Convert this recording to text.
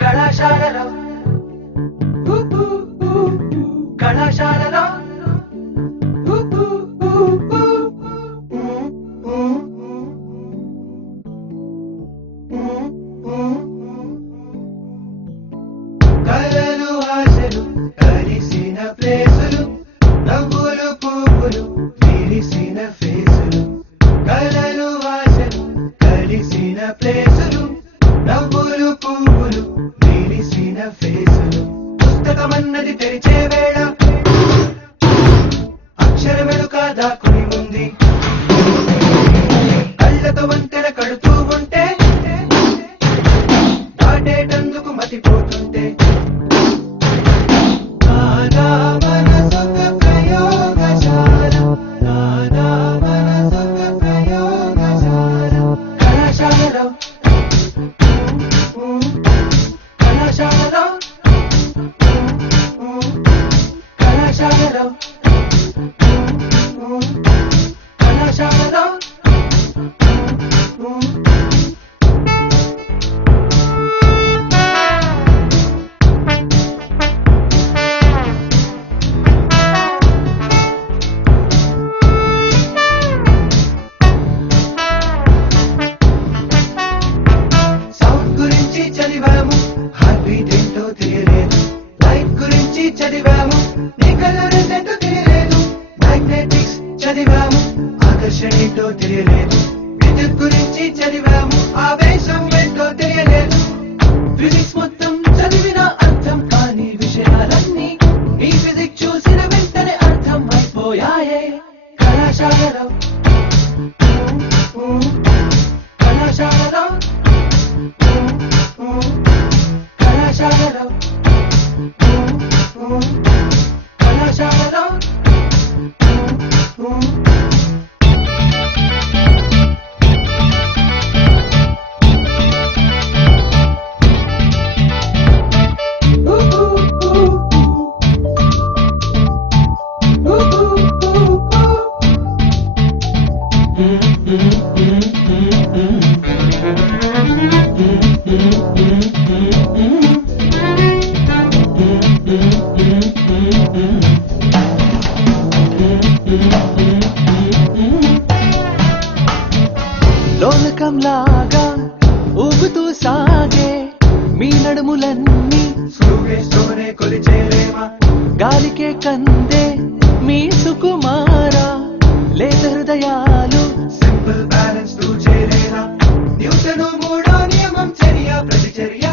కళాశాలలో కళాశాలలో కలలు ఆశలు కలిసిన ప్లేసులు నవ్వులు పువ్వులు విరిసిన ఫేసులు కలలు ఆశలు కలిసిన ప్లేసులు నవ్వులు పువ్వులు విరిసిన ఫేసులు పుస్తకమన్నది తెరిచే వేళ అక్షరమెడుక దాక్కుని ఉంది కళ్ళతో వంతెన కడుతూ ఉంటే దాటేటందుకు మతిపోతుంటే నానా మనసొక ప్రయోగశాల నానా మనసొక ప్రయోగశాల కళాశాలలో కళాశాలలో కళాశాలలో కళాశాలలో సౌండ్ గురించి చదివాము హార్ట్ బీట్ ఏంటో తెలియలేదు లైట్ గురించి చదివాము నీ కలర్ ఏంటో తెలియలేదు మ్యాగ్నెటిక్స్ చదివాము ఆకర్షణ ఏంటో తెలియలేదు విద్యుత్ గురించి చదివాము ఆవేశం ఏంటో తెలియలేదు ఫిజిక్స్ మొత్తం చదివిన అర్థం కాని విషయాలన్నీ ఈ ఫిజిక్స్ చూసిన వెంటనే అర్థం అయిపోయాయే కళాశాలలో కళాశాలలో కళాశాలలో కళాశాలలో లోలకంలాగా ఊగుతూ సాగే మీ నడుములన్నీ సూర్యేస్తూనే కొలిచేలేమా గాలికే కందే మీ సుకుమారా లేత హృదయాలు సింపుల్ బ్యాలెన్స్ తూ చేరేనా న్యూటను మూడో నియమం చర్య ప్రతిచర్య